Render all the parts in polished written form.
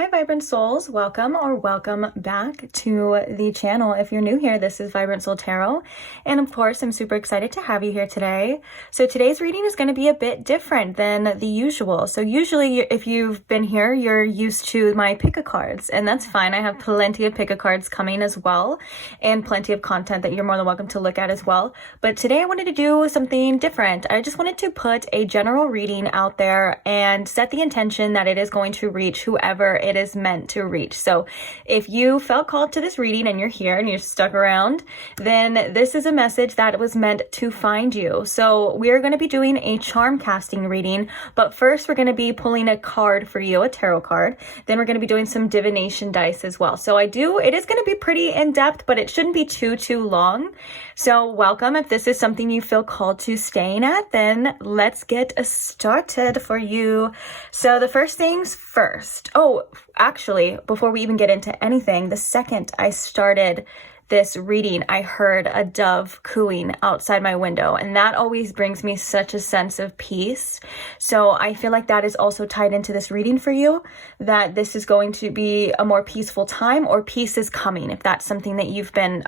Hi Vibrant Souls, welcome or welcome back to the channel. If you're new here, this is Vibrant Soul Tarot, and of course I'm super excited to have you here today. So today's reading is going to be a bit different than the usual. So usually if you've been here, you're used to my pick-a-cards, and that's fine. I have plenty of pick-a-cards coming as well, and plenty of content that you're more than welcome to look at as well. But today I wanted to do something different. I just wanted to put a general reading out there and set the intention that it is going to reach whoever it is meant to reach. So if you felt called to this reading and you're here and you're stuck around, then this is a message that was meant to find you. So we're going to be doing a charm casting reading, but first we're going to be pulling a card for you, a tarot card. Then we're going to be doing some divination dice as well. So it is going to be pretty in-depth, but it shouldn't be too long. So welcome. If this is something you feel called to staying at, then let's get started for you. So the first things first. Oh, actually, before we even get into anything, the second I started this reading, I heard a dove cooing outside my window, and that always brings me such a sense of peace. So I feel like that is also tied into this reading for you, that this is going to be a more peaceful time, or peace is coming, if that's something that you've been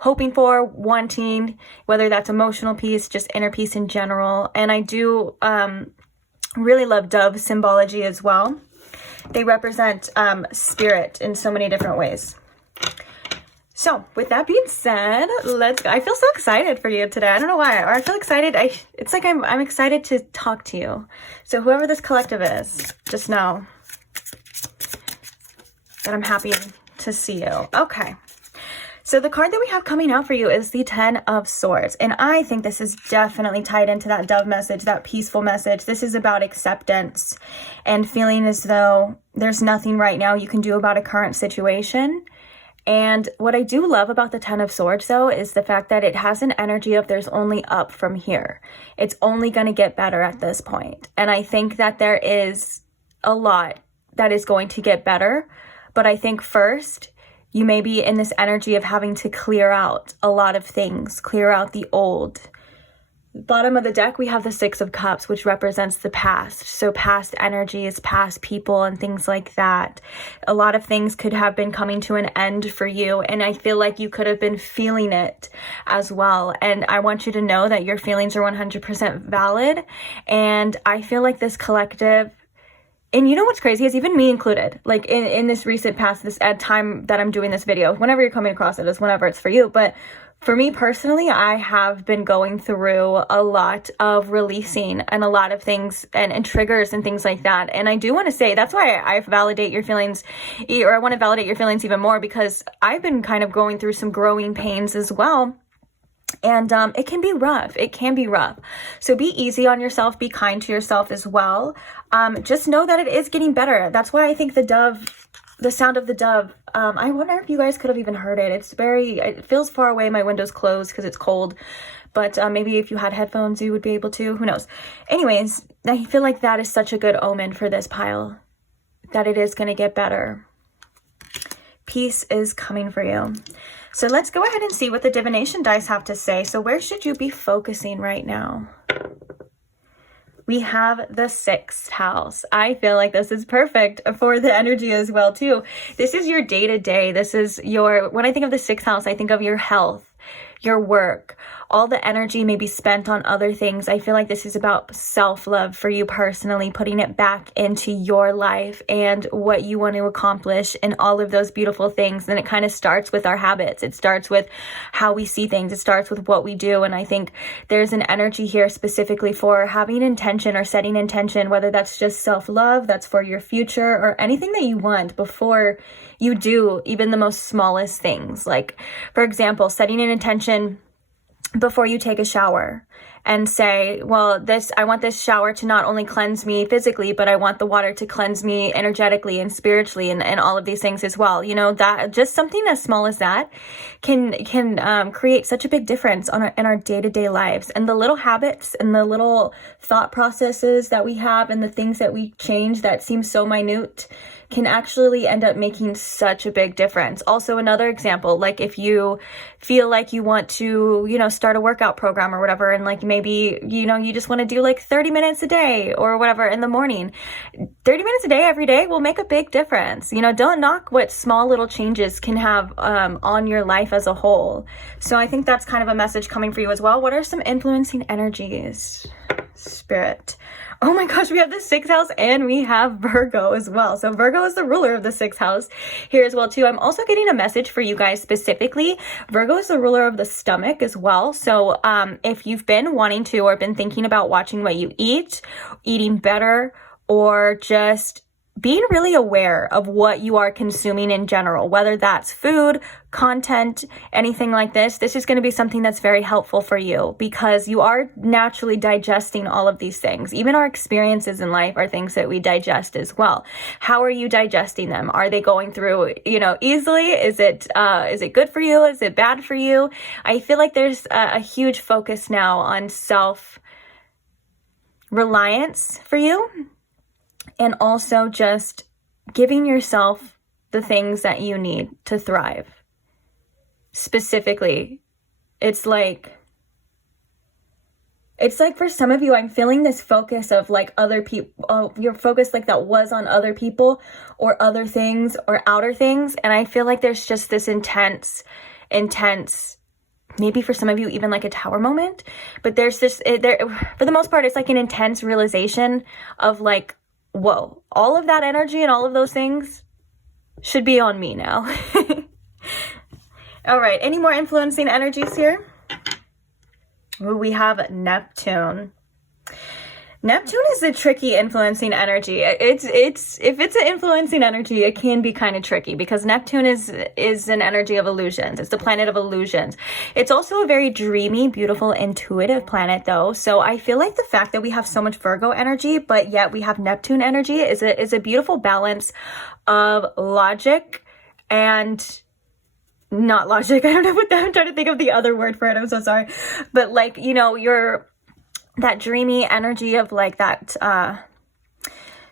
hoping for, wanting, whether that's emotional peace, just inner peace in general. And I do really love dove symbology as well. They represent spirit in so many different ways. So with that being said, let's go. I feel so excited for you today. I don't know why, or I feel excited. It's like I'm excited to talk to you. So whoever this collective is, just know that I'm happy to see you. Okay. So the card that we have coming out for you is the 10 of Swords. And I think this is definitely tied into that dove message, that peaceful message. This is about acceptance and feeling as though there's nothing right now you can do about a current situation. And what I do love about the 10 of Swords, though, is the fact that it has an energy of there's only up from here. It's only going to get better at this point. And I think that there is a lot that is going to get better. But I think first, you may be in this energy of having to clear out a lot of things, clear out the old. Bottom of the deck, we have the 6 of Cups, which represents the past. So past energies, past people, and things like that. A lot of things could have been coming to an end for you, and I feel like you could have been feeling it as well. And I want you to know that your feelings are 100% valid. And I feel like this collective, and you know what's crazy is even me included, like in this recent past, this time that I'm doing this video, whenever you're coming across it is whenever it's for you. But for me personally, I have been going through a lot of releasing and a lot of things and triggers and things like that. And I do want to say that's why I validate your feelings, or I want to validate your feelings even more, because I've been kind of going through some growing pains as well. And it can be rough. It can be rough. So be easy on yourself. Be kind to yourself as well. Just know that it is getting better. That's why I think the sound of the dove, I wonder if you guys could have even heard it. It feels far away. My window's closed because it's cold. But maybe if you had headphones, you would be able to. Who knows? Anyways, I feel like that is such a good omen for this pile, that it is going to get better. Peace is coming for you. So let's go ahead and see what the divination dice have to say. So where should you be focusing right now? We have the 6th house. I feel like this is perfect for the energy as well too. This is your day-to-day. This is when I think of the 6th house, I think of your health, your work. All the energy may be spent on other things. I feel like this is about self-love for you personally, putting it back into your life and what you want to accomplish and all of those beautiful things. And it kind of starts with our habits. It starts with how we see things. It starts with what we do. And I think there's an energy here specifically for having intention or setting intention, whether that's just self-love, that's for your future, or anything that you want before you do even the most smallest things. Like, for example, setting an intention before you take a shower and say, well, I want this shower to not only cleanse me physically, but I want the water to cleanse me energetically and spiritually and all of these things as well. You know, that just something as small as that can create such a big difference in our day-to-day lives. And the little habits and the little thought processes that we have and the things that we change that seem so minute can actually end up making such a big difference. Also, another example, like if you feel like you want to, start a workout program or whatever, and like maybe, you know, you just want to do like 30 minutes a day or whatever in the morning. 30 minutes a day every day will make a big difference. You know, don't knock what small little changes can have on your life as a whole. So I think that's kind of a message coming for you as well. What are some influencing energies, Spirit? Oh my gosh, we have the 6th house and we have Virgo as well. So Virgo is the ruler of the 6th house here as well too. I'm also getting a message for you guys specifically. Virgo is the ruler of the stomach as well. So if you've been wanting to or been thinking about watching what you eat, eating better, or just being really aware of what you are consuming in general, whether that's food, content, anything like this is going to be something that's very helpful for you because you are naturally digesting all of these things. Even our experiences in life are things that we digest as well. How are you digesting them? Are they going through, you know, easily? Is it good for you? Is it bad for you? I feel like there's a huge focus now on self-reliance for you. And also just giving yourself the things that you need to thrive. Specifically, it's like for some of you, I'm feeling this focus of like other people, your focus like that was on other people or other things or outer things. And I feel like there's just this intense, maybe for some of you, even like a tower moment. But there's this, for the most part, it's like an intense realization of like, whoa, all of that energy and all of those things should be on me now. All right, any more influencing energies here? Ooh, we have Neptune. Neptune is a tricky influencing energy. If it's an influencing energy, it can be kind of tricky because Neptune is an energy of illusions. It's the planet of illusions. It's also a very dreamy, beautiful, intuitive planet though. So I feel like the fact that we have so much Virgo energy, but yet we have Neptune energy is a beautiful balance of logic and not logic. I don't know what I'm trying to think of the other word for it. I'm so sorry. But like, you know, that dreamy energy of like that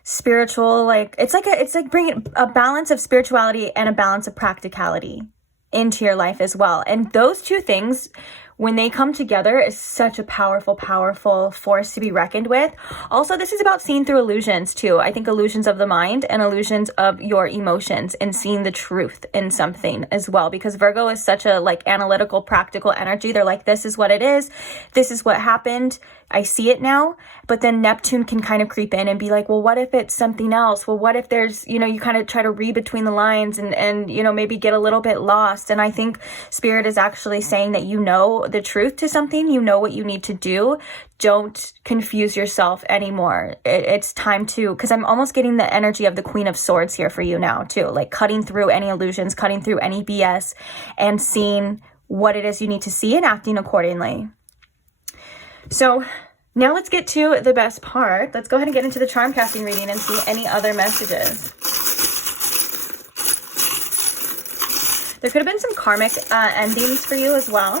spiritual, like it's like bringing a balance of spirituality and a balance of practicality into your life as well. And those two things, when they come together, is such a powerful force to be reckoned with. Also, this is about seeing through illusions too. I think illusions of the mind and illusions of your emotions and seeing the truth in something as well. Because Virgo is such a like analytical, practical energy. They're like, this is what it is. This is what happened. I see it now. But then Neptune can kind of creep in and be like, well, what if it's something else? Well, what if there's, you know, you kind of try to read between the lines and, you know, maybe get a little bit lost. And I think Spirit is actually saying that you know the truth to something, you know what you need to do. Don't confuse yourself anymore. It's time to, because I'm almost getting the energy of the Queen of Swords here for you now too, like cutting through any illusions, cutting through any BS and seeing what it is you need to see and acting accordingly. So now let's get to the best part. Let's go ahead and get into the charm casting reading and see any other messages. There could have been some karmic endings for you as well.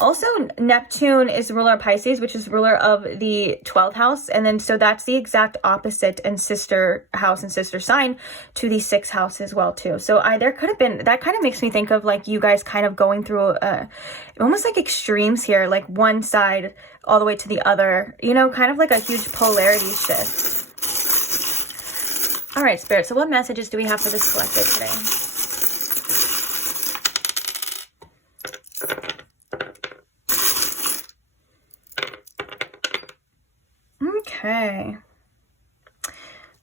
Also, Neptune is ruler of Pisces, which is ruler of the 12th house. And then, so that's the exact opposite and sister house and sister sign to the 6th house as well, too. So there could have been, that kind of makes me think of like you guys kind of going through almost like extremes here, like one side all the way to the other, you know, kind of like a huge polarity shift. All right, Spirit. So what messages do we have for this collective today? Okay,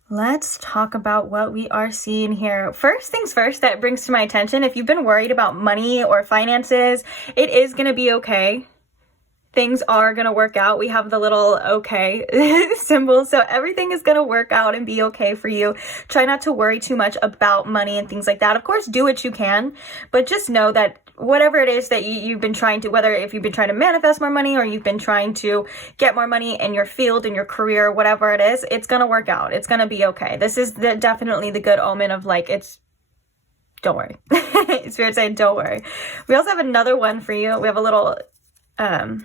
let's talk about what we are seeing here. First things first that brings to my attention, if you've been worried about money or finances, it is going to be okay. Things are going to work out. We have the little okay symbol. So everything is going to work out and be okay for you. Try not to worry too much about money and things like that. Of course, do what you can, but just know that whatever it is that you've been trying to, whether if you've been trying to manifest more money or you've been trying to get more money in your field, in your career, whatever it is, it's going to work out. It's going to be okay. This is definitely the good omen of like, don't worry. Spirit saying, don't worry. We also have another one for you. We have a little, what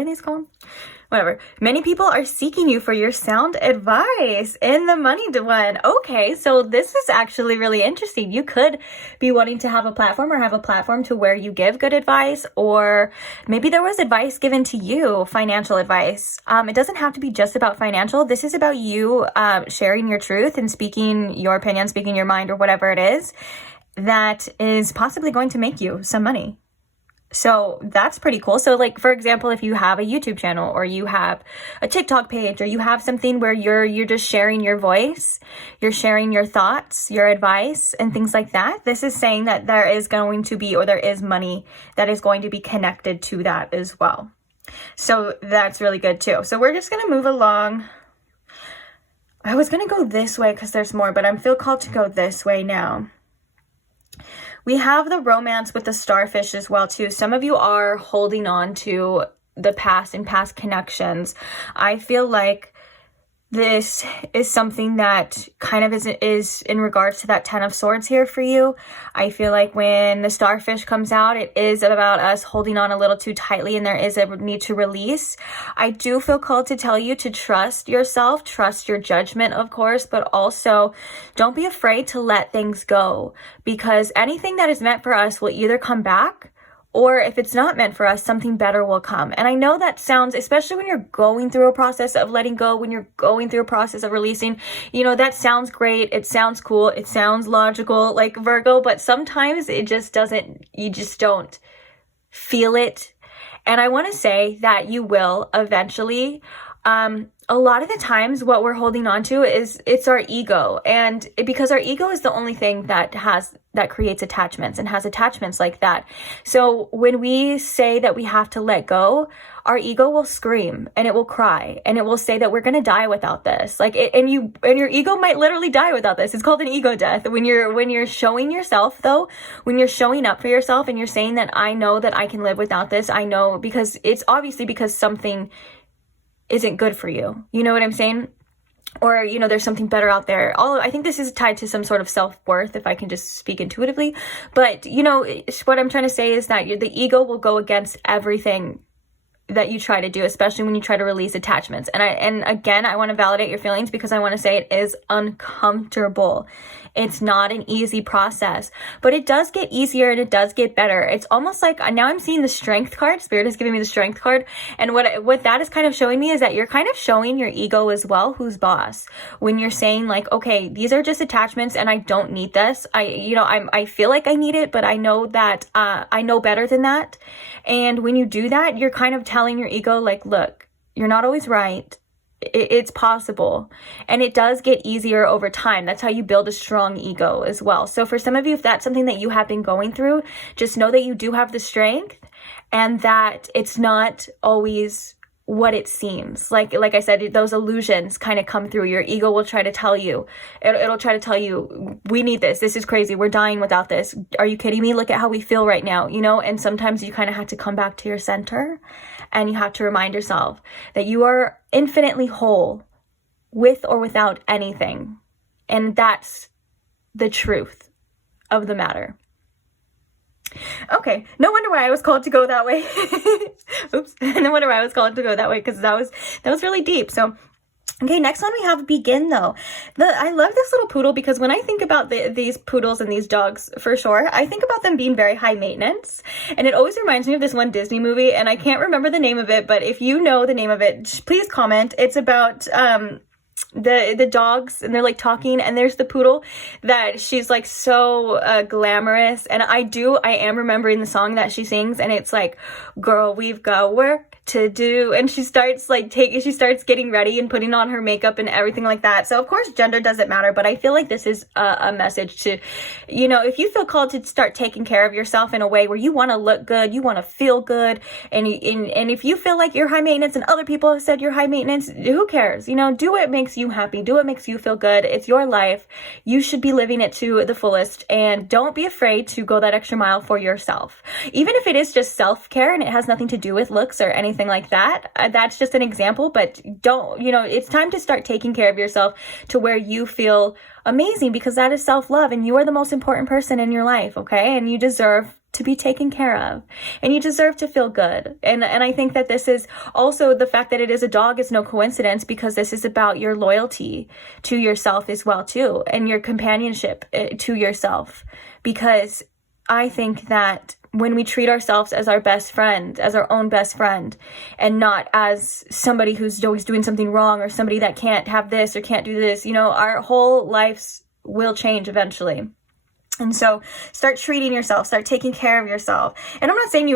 are these called? whatever. Many people are seeking you for your sound advice in the money one. Okay, so this is actually really interesting. You could be wanting to have a platform or have a platform to where you give good advice, or maybe there was advice given to you, financial advice. It doesn't have to be just about financial. This is about you sharing your truth and speaking your opinion, speaking your mind, or whatever it is that is possibly going to make you some money. So that's pretty cool. So like, for example, if you have a YouTube channel or you have a TikTok page or you have something where you're just sharing your voice, you're sharing your thoughts, your advice and things like that, this is saying that there is going to be, or there is money that is going to be connected to that as well. So that's really good too. So we're just going to move along. I was going to go this way because there's more, but I feel called to go this way now. We have the romance with the starfish as well too. Some of you are holding on to the past and past connections. I feel like this is something that kind of is in regards to that 10 of swords here for you. I feel like when the starfish comes out, it is about us holding on a little too tightly and there is a need to release. I do feel called to tell you to trust yourself, trust your judgment, of course, but also don't be afraid to let things go, because anything that is meant for us will either come back, or if it's not meant for us, something better will come. And I know that sounds, especially when you're going through a process of letting go, when you're going through a process of releasing, you know, that sounds great. It sounds cool. It sounds logical, like Virgo, but sometimes it just doesn't, you just don't feel it. And I want to say that you will eventually. A lot of the times what we're holding on to is it's our ego, and because our ego is the only thing that creates attachments and has attachments like that. So when we say that we have to let go, our ego will scream and it will cry and it will say that we're going to die without this. Like and your ego might literally die without this. It's called an ego death. When you're showing yourself though, when you're showing up for yourself and you're saying that I know that I can live without this. I know, because it's obviously because something isn't good for you. You know what I'm saying? Or, you know, there's something better out there. I think this is tied to some sort of self-worth, if I can just speak intuitively. But, you know, what I'm trying to say is that the ego will go against everything that you try to do, especially when you try to release attachments. And again, I want to validate your feelings, because I want to say it is uncomfortable. It's not an easy process, but it does get easier and it does get better. It's almost like now I'm seeing the strength card. Spirit is giving me the strength card. And what that is kind of showing me is that you're kind of showing your ego as well who's boss. When you're saying like, okay, these are just attachments and I don't need this. I feel like I need it, but I know that I know better than that. And when you do that, you're kind of telling your ego like, look, you're not always right. It's possible, and it does get easier over time. That's how you build a strong ego as well. So for some of you, if that's something that you have been going through, just know that you do have the strength and that it's not always what it seems. Like I said, those illusions kind of come through. Your ego will try to tell you, it'll try to tell you, we need this. This is crazy. We're dying without this. Are you kidding me? Look at how we feel right now, you know? And sometimes you kind of have to come back to your center. And you have to remind yourself that you are infinitely whole with or without anything. And that's the truth of the matter. Okay, no wonder why I was called to go that way. Oops, no wonder why I was called to go that way, because that was really deep. So, okay, next one we have Begin though. I love this little poodle, because when I think about these poodles and these dogs, for sure, I think about them being very high maintenance. And it always reminds me of this one Disney movie, and I can't remember the name of it, but if you know the name of it, please comment. It's about the dogs, and they're like talking, and there's the poodle that she's like so glamorous, and I am remembering the song that she sings, and it's like, girl, we've got work to do, and she starts getting ready and putting on her makeup and everything like that. So of course gender doesn't matter, but I feel like this is a message to, you know, if you feel called to start taking care of yourself in a way where you want to look good, you want to feel good, and if you feel like you're high maintenance and other people have said you're high maintenance, who cares? You know, do what makes you happy, do what makes you feel good. It's your life. You should be living it to the fullest, and don't be afraid to go that extra mile for yourself. Even if it is just self-care and it has nothing to do with looks or anything like that, that's just an example. But don't, you know, it's time to start taking care of yourself to where you feel amazing, because that is self-love, and you are the most important person in your life, okay? And you deserve to be taken care of, and you deserve to feel good. And I think that this is also, the fact that it is a dog is no coincidence, because this is about your loyalty to yourself as well too, and your companionship to yourself. Because I think that when we treat ourselves as our best friend, as our own best friend, and not as somebody who's always doing something wrong, or somebody that can't have this or can't do this, you know, our whole lives will change eventually. And so start treating yourself, start taking care of yourself. And I'm not saying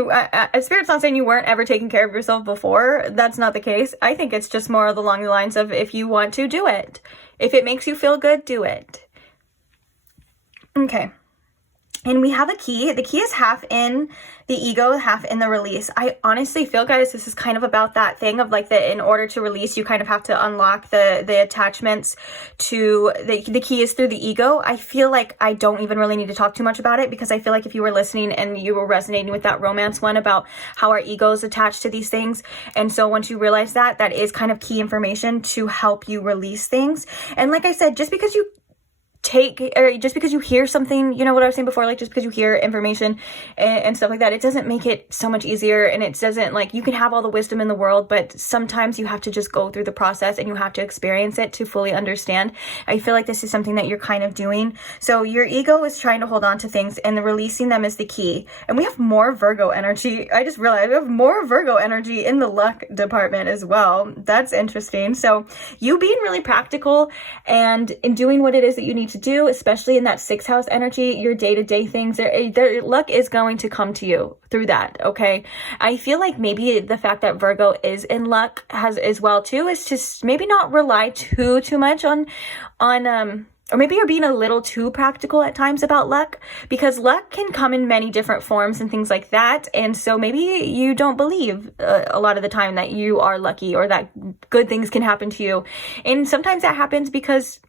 Spirit's not saying you weren't ever taking care of yourself before. That's not the case. I think it's just more along the lines of, if you want to, do it. If it makes you feel good, do it. Okay. And we have a key. The key is half in the ego, half in the release. I honestly feel, guys, this is kind of about that thing of like, in order to release, you kind of have to unlock the attachments to the key is through the ego. I feel like I don't even really need to talk too much about it, because I feel like if you were listening and you were resonating with that romance one about how our ego is attached to these things. And so once you realize that, that is kind of key information to help you release things. And like I said, just because you just because you hear something, you know what I was saying before, like just because you hear information and stuff like that, it doesn't make it so much easier. And it doesn't, like, you can have all the wisdom in the world, but sometimes you have to just go through the process and you have to experience it to fully understand. I feel like this is something that you're kind of doing. So your ego is trying to hold on to things, and the releasing them is the key. And we have more Virgo energy. I just realized we have more Virgo energy in the luck department as well. That's interesting. So you being really practical and in doing what it is that you need to do, especially in that 6th house energy, your day-to-day things, their luck is going to come to you through that. Okay. I feel like maybe the fact that Virgo is in luck has as well too, is to maybe not rely too much on or maybe you're being a little too practical at times about luck, because luck can come in many different forms and things like that. And so maybe you don't believe a lot of the time that you are lucky, or that good things can happen to you. And sometimes that happens because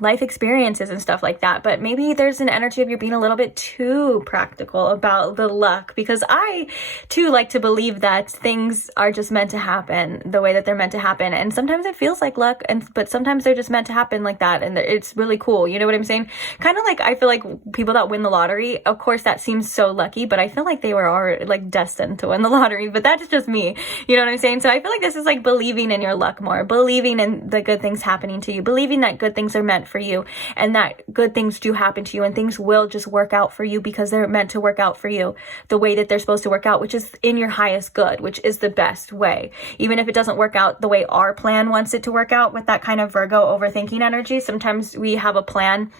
life experiences and stuff like that. But maybe there's an energy of you're being a little bit too practical about the luck, because I too like to believe that things are just meant to happen the way that they're meant to happen. And sometimes it feels like luck, but sometimes they're just meant to happen like that. And it's really cool. You know what I'm saying? Kind of like, I feel like people that win the lottery, of course that seems so lucky, but I feel like they were already like destined to win the lottery. But that's just me. You know what I'm saying? So I feel like this is like believing in your luck more, believing in the good things happening to you, believing that good things are meant for you, and that good things do happen to you, and things will just work out for you because they're meant to work out for you the way that they're supposed to work out, which is in your highest good, which is the best way. Even if it doesn't work out the way our plan wants it to work out, with that kind of Virgo overthinking energy, sometimes we have a plan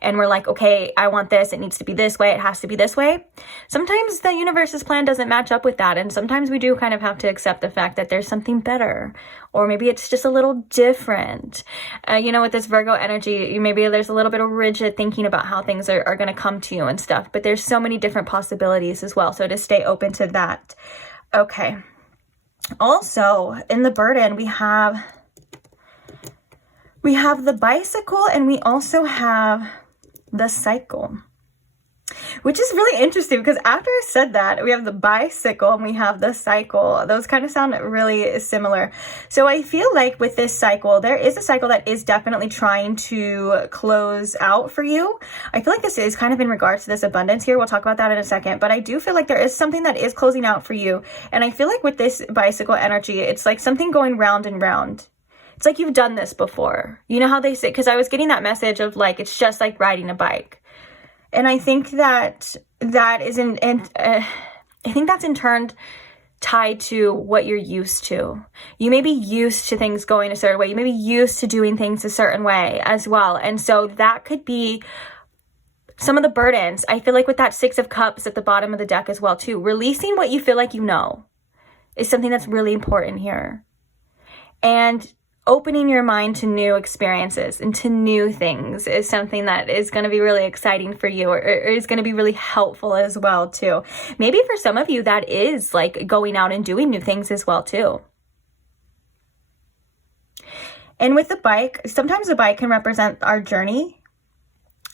and we're like, okay, I want this, it needs to be this way, it has to be this way. Sometimes the universe's plan doesn't match up with that, and sometimes we do kind of have to accept the fact that there's something better, or maybe it's just a little different. You know, with this Virgo energy, maybe there's a little bit of rigid thinking about how things are going to come to you and stuff, but there's so many different possibilities as well. So to stay open to that. Okay. Also, in the burden, we have the bicycle, and we also have the cycle, which is really interesting, because after I said that, we have the bicycle and we have the cycle. Those kind of sound really similar. So I feel like with this cycle, there is a cycle that is definitely trying to close out for you. I feel like this is kind of in regards to this abundance here. We'll talk about that in a second, but I do feel like there is something that is closing out for you. And I feel like with this bicycle energy, it's like something going round and round. It's like you've done this before. You know how they say, because I was getting that message of like, it's just like riding a bike. And I think that is I think that's in turn tied to what you're used to. You may be used to things going a certain way. You may be used to doing things a certain way as well. And so that could be some of the burdens. I feel like with that 6 of Cups at the bottom of the deck as well too, releasing what you feel like you know is something that's really important here. And opening your mind to new experiences and to new things is something that is going to be really exciting for you, or is going to be really helpful as well too. Maybe for some of you that is like going out and doing new things as well too. And with the bike, sometimes the bike can represent our journey.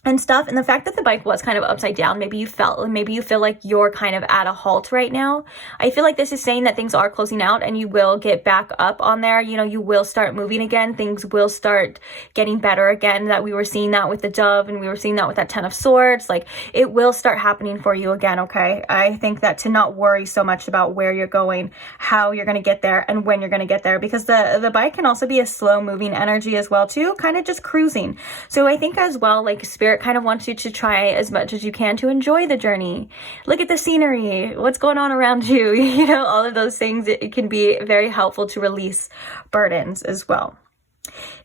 and stuff. And the fact that the bike was kind of upside down, maybe you feel like you're kind of at a halt right now. I feel like this is saying that things are closing out and you will get back up on there. You know, you will start moving again. Things will start getting better again. That we were seeing that with the dove, and we were seeing that with that 10 of swords. Like, it will start happening for you again. Okay. I think that to not worry so much about where you're going, how you're going to get there, and when you're going to get there, because the bike can also be a slow moving energy as well too, kind of just cruising. So I think as well, like, Spirit kind of wants you to try as much as you can to enjoy the journey. Look at the scenery, what's going on around you, you know, all of those things. It can be very helpful to release burdens as well.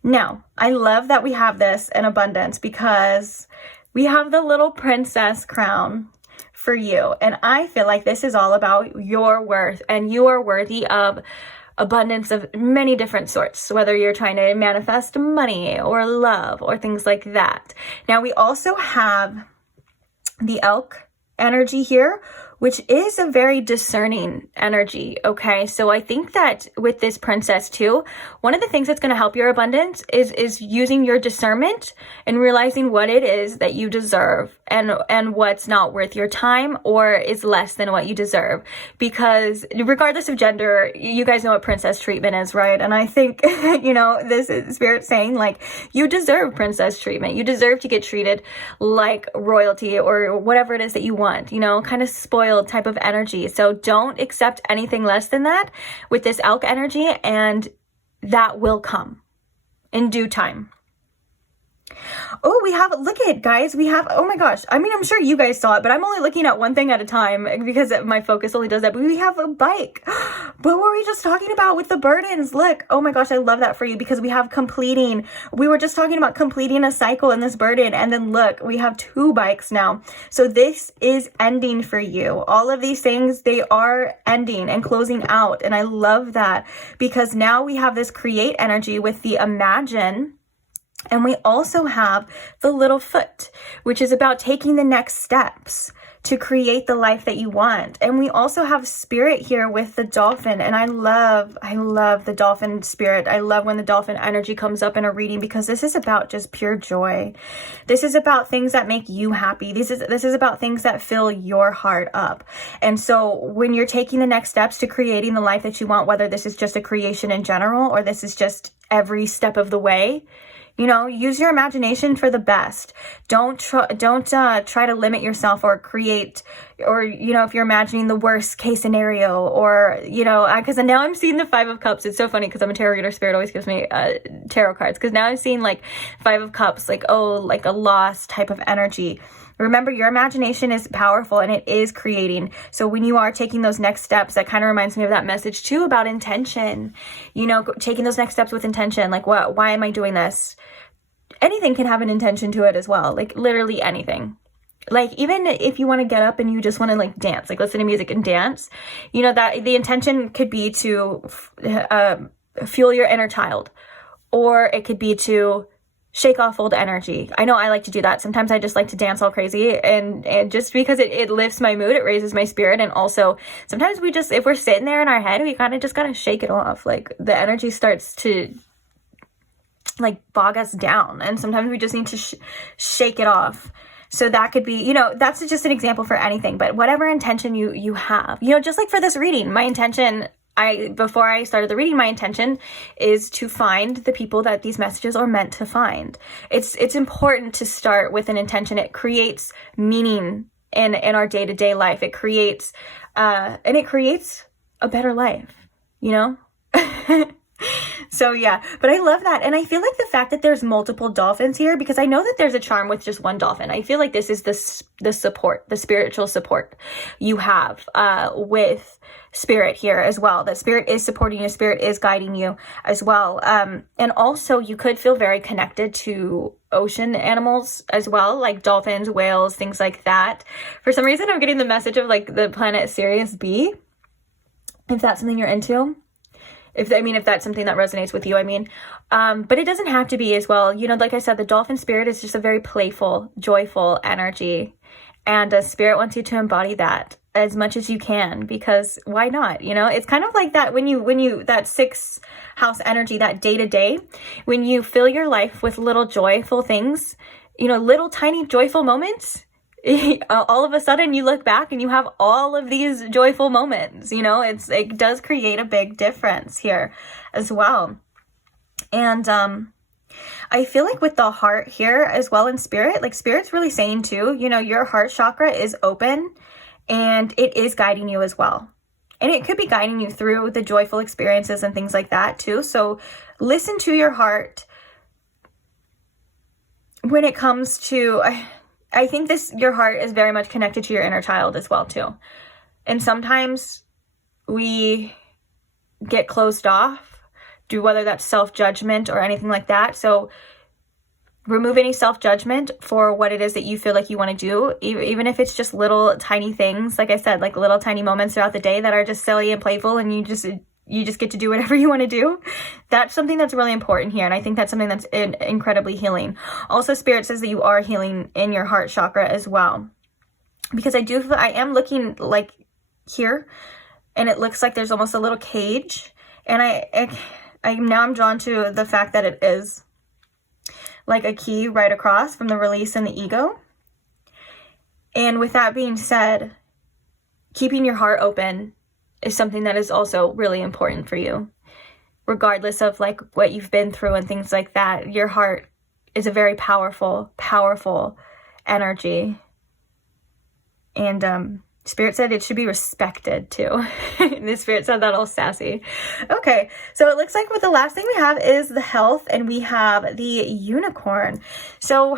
Now, I love that we have this in abundance because we have the little princess crown for you. And I feel like this is all about your worth, and you are worthy of abundance of many different sorts, whether you're trying to manifest money or love or things like that. Now, we also have the elk energy here, which is a very discerning energy. Okay, so I think that with this princess too, one of the things that's going to help your abundance is using your discernment and realizing what it is that you deserve and what's not worth your time or is less than what you deserve. Because regardless of gender, you guys know what princess treatment is, right? And I think, you know, this is Spirit saying, like, you deserve princess treatment. You deserve to get treated like royalty or whatever it is that you want, you know, kind of spoiled type of energy. So don't accept anything less than that with this elk energy, and that will come in due time. Oh, we have, look at it, guys. We have, oh my gosh. I mean, I'm sure you guys saw it, but I'm only looking at one thing at a time because my focus only does that. But we have a bike. What were we just talking about with the burdens? Look, oh my gosh, I love that for you because we have completing. We were just talking about completing a cycle in this burden. And then look, we have 2 bikes now. So this is ending for you. All of these things, they are ending and closing out. And I love that because now we have this create energy with the imagine. And we also have the little foot, which is about taking the next steps to create the life that you want. And we also have Spirit here with the dolphin. And I love the dolphin spirit. I love when the dolphin energy comes up in a reading because this is about just pure joy. This is about things that make you happy. This is about things that fill your heart up. And so when you're taking the next steps to creating the life that you want, whether this is just a creation in general or this is just every step of the way, you know, use your imagination for the best. Don't try to limit yourself or create, or, you know, if you're imagining the worst case scenario or, you know, because now I'm seeing the 5 of Cups. It's so funny because I'm a tarot reader. Spirit always gives me tarot cards because now I'm seeing like 5 of Cups, like, oh, like a lost type of energy. Remember, your imagination is powerful and it is creating. So when you are taking those next steps, that kind of reminds me of that message too about intention. You know, taking those next steps with intention. Like, why am I doing this? Anything can have an intention to it as well. Like, literally anything. Like, even if you want to get up and you just want to like dance, like listen to music and dance, you know, that the intention could be to fuel your inner child, or it could be to shake off old energy. I know I like to do that. Sometimes I just like to dance all crazy and just because it lifts my mood, it raises my spirit. And also sometimes we just, if we're sitting there in our head, we kind of just got to shake it off. Like, the energy starts to like bog us down. And sometimes we just need to shake it off. So that could be, you know, that's just an example for anything, but whatever intention you have, you know, just like for this reading, my intention, before I started the reading, my intention is to find the people that these messages are meant to find. It's important to start with an intention. It creates meaning in our day-to-day life. It creates, and it creates a better life, you know? So yeah, but I love that. And I feel like the fact that there's multiple dolphins here, because I know that there's a charm with just one dolphin. I feel like this is the support, the spiritual support you have with Spirit here as well. That Spirit is supporting you, Spirit is guiding you as well. And also you could feel very connected to ocean animals as well, like dolphins, whales, things like that. For some reason, I'm getting the message of like the planet Sirius B, if that's something you're into. If that's something that resonates with you, but it doesn't have to be as well. You know, like I said, the dolphin spirit is just a very playful, joyful energy. And Spirit wants you to embody that as much as you can, because why not? You know, it's kind of like that when you, that 6th house energy, that day to day, when you fill your life with little joyful things, you know, little tiny joyful moments, all of a sudden you look back and you have all of these joyful moments, you know, it does create a big difference here as well. And I feel like with the heart here as well in spirit, like spirit's really saying too, you know, your heart chakra is open and it is guiding you as well. And it could be guiding you through the joyful experiences and things like that too. So listen to your heart when it comes to, I think your heart is very much connected to your inner child as well too. And sometimes we get closed off, whether that's self-judgment or anything like that. So remove any self-judgment for what it is that you feel like you want to do, even if it's just little tiny things, like I said, like little tiny moments throughout the day that are just silly and playful, and you just get to do whatever you want to do. That's something that's really important here, and I think that's something that's incredibly healing. Also, spirit says that you are healing in your heart chakra as well, because I am looking like here, and it looks like there's almost a little cage, and I'm drawn to the fact that it is like a key right across from the release and the ego. And with that being said, keeping your heart open is something that is also really important for you. Regardless of like what you've been through and things like that, your heart is a very powerful, powerful energy. And Spirit said it should be respected too. The Spirit said that all sassy. Okay, so it looks like the last thing we have is the health, and we have the unicorn. So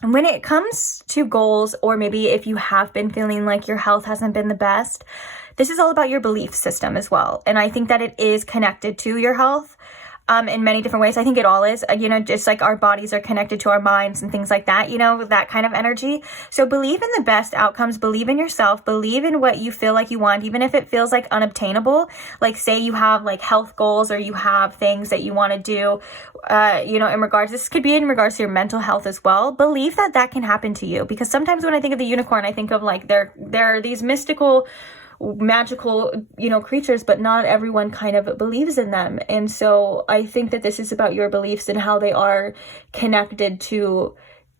when it comes to goals, or maybe if you have been feeling like your health hasn't been the best, this is all about your belief system as well. And I think that it is connected to your health. In many different ways. I think it all is, you know, just like our bodies are connected to our minds and things like that, you know, that kind of energy. So believe in the best outcomes, believe in yourself, believe in what you feel like you want, even if it feels like unobtainable. Like say you have like health goals, or you have things that you want to do, you know, this could be in regards to your mental health as well. Believe that that can happen to you, because sometimes when I think of the unicorn, I think of like there are these mystical, magical, you know, creatures, but not everyone kind of believes in them. And so I think that this is about your beliefs and how they are connected to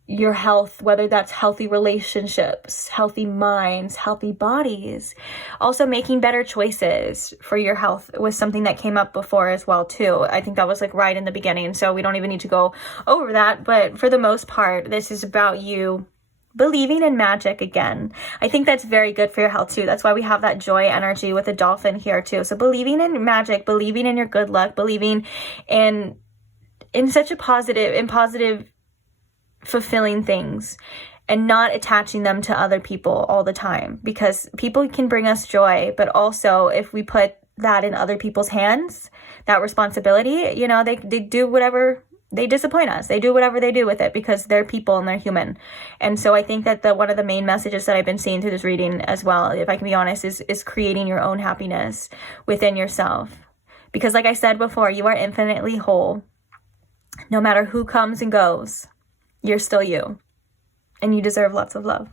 your health, whether that's healthy relationships, healthy minds, healthy bodies. Also making better choices for your health was something that came up before as well too. I think that was like right in the beginning, so we don't even need to go over that. But for the most part, this is about you believing in magic again. I think that's very good for your health too. That's why we have that joy energy with the dolphin here too. So believing in magic, believing in your good luck, believing in such a positive, fulfilling things, and not attaching them to other people all the time, because people can bring us joy, but also if we put that in other people's hands, that responsibility, you know, they do whatever. They disappoint us. They do whatever they do with it, because they're people and they're human. And so I think that one of the main messages that I've been seeing through this reading as well, if I can be honest, is creating your own happiness within yourself. Because like I said before, you are infinitely whole. No matter who comes and goes, you're still you. And you deserve lots of love.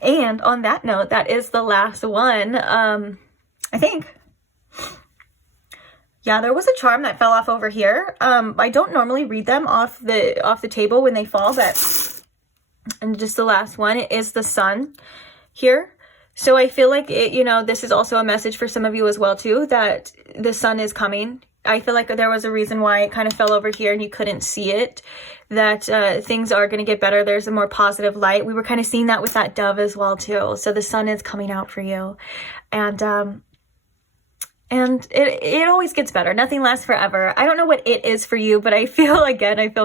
And on that note, that is the last one. I think. Yeah, there was a charm that fell off over here. I don't normally read them off the table when they fall, but, and just the last one is the sun here. So I feel like it, you know, this is also a message for some of you as well too, that the sun is coming. I feel like there was a reason why it kind of fell over here and you couldn't see it, that things are going to get better. There's a more positive light. We were kind of seeing that with that dove as well too. So the sun is coming out for you. And it always gets better. Nothing lasts forever. I don't know what it is for you, but I feel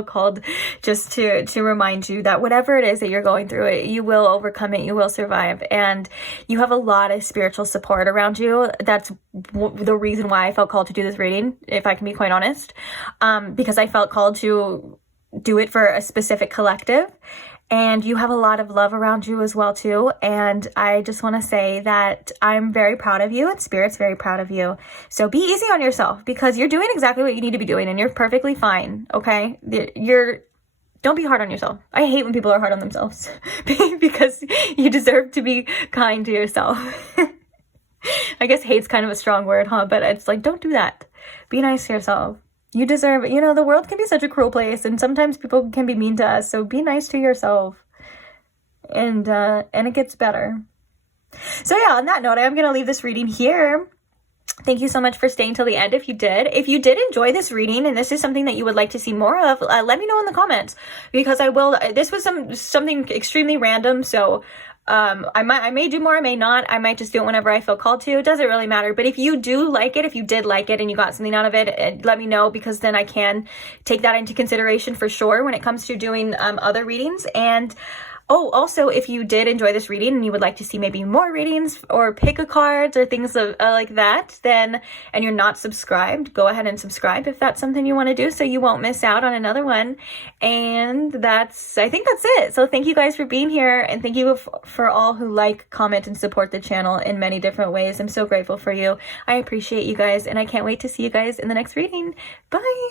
called just to remind you that whatever it is that you're going through, you will overcome it. You will survive. And you have a lot of spiritual support around you. That's the reason why I felt called to do this reading, if I can be quite honest, because I felt called to do it for a specific collective. And you have a lot of love around you as well too. And I just want to say that I'm very proud of you, and Spirit's very proud of you. So be easy on yourself, because you're doing exactly what you need to be doing, and you're perfectly fine. Okay. Don't be hard on yourself. I hate when people are hard on themselves because you deserve to be kind to yourself. I guess hate's kind of a strong word, huh? But it's like, don't do that. Be nice to yourself. You deserve it. You know, the world can be such a cruel place, and sometimes people can be mean to us, so be nice to yourself. And it gets better. So yeah, on that note, I'm going to leave this reading here. Thank you so much for staying till the end if you did. If you did enjoy this reading and this is something that you would like to see more of, let me know in the comments, because I will. This was something extremely random, so I may do more, I may not. I might just do it whenever I feel called to. It doesn't really matter. But if you do like it, if you did like it and you got something out of it, let me know, because then I can take that into consideration for sure when it comes to doing other readings. And oh, also, if you did enjoy this reading and you would like to see maybe more readings or pick a card or things like that, then, and you're not subscribed, go ahead and subscribe if that's something you want to do, so you won't miss out on another one. And I think that's it. So thank you guys for being here, and thank you for all who like, comment, and support the channel in many different ways. I'm so grateful for you. I appreciate you guys, and I can't wait to see you guys in the next reading. Bye.